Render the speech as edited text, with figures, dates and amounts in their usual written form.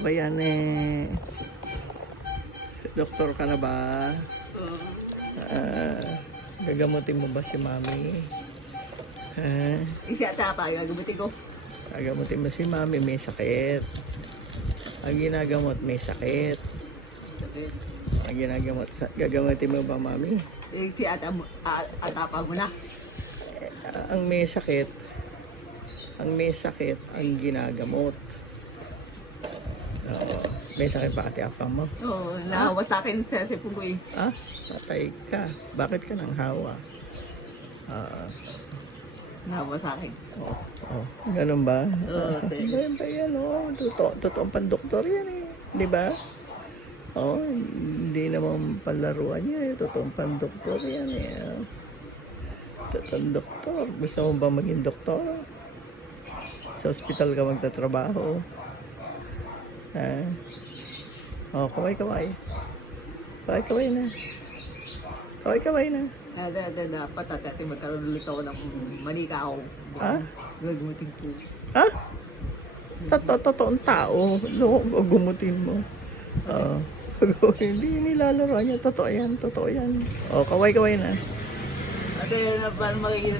ba yan eh? Doktor ka na ba? Gagamutin mo ba si mami? Isi ata pa, gagabutin ko. Gagamutin mo si mami, may sakit. Ang ginagamot, may sakit. Sakit. Ang ginagamot, gagamutin mo ba mami? Si ata pa mo na. Ang may sakit, ang ginagamot. Oo. May sakit ba ate apang mo? Oo, nahawa sa akin sa sipong ko eh. Ah, patay ka. Bakit ka nang hawa? Nahawa sa akin. Oh, ganun ba? Oo, Ganun ba yan, oh. Totoong pandoktor yan eh. Di ba? Oh, hindi naman palaruan yan eh. Totoong pandoktor yan eh. Totoong doktor. Gusto mo ba maging doktor? Sa ospital ka magtatrabaho? Ha? Oh, kaway-kaway. Kaway-kaway na. Kaway-kaway na. Dapat ate magkaroon ulit ako ng manikaw. Ha? Gagamutin ko. Ha? Totoong tao. Gumutin mo. Hindi nilalaro niya. Totoo yan. Oh, kaway-kaway na. Ate, paano makikita